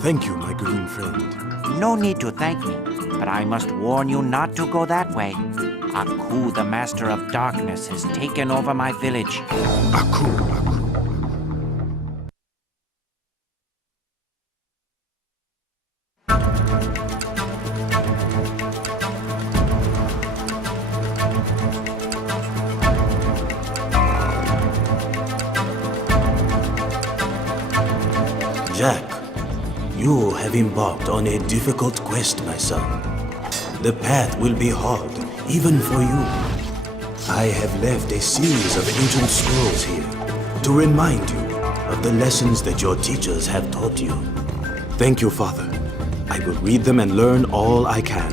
Thank you, my green friend. No need to thank me, but I must warn you not to go that way. Aku, the Master of Darkness, has taken over my village. Aku. Jack, you have embarked on a difficult quest, my son. The path will be hard, even for you. I have left a series of ancient scrolls here to remind you of the lessons that your teachers have taught you. Thank you, Father. I will read them and learn all I can.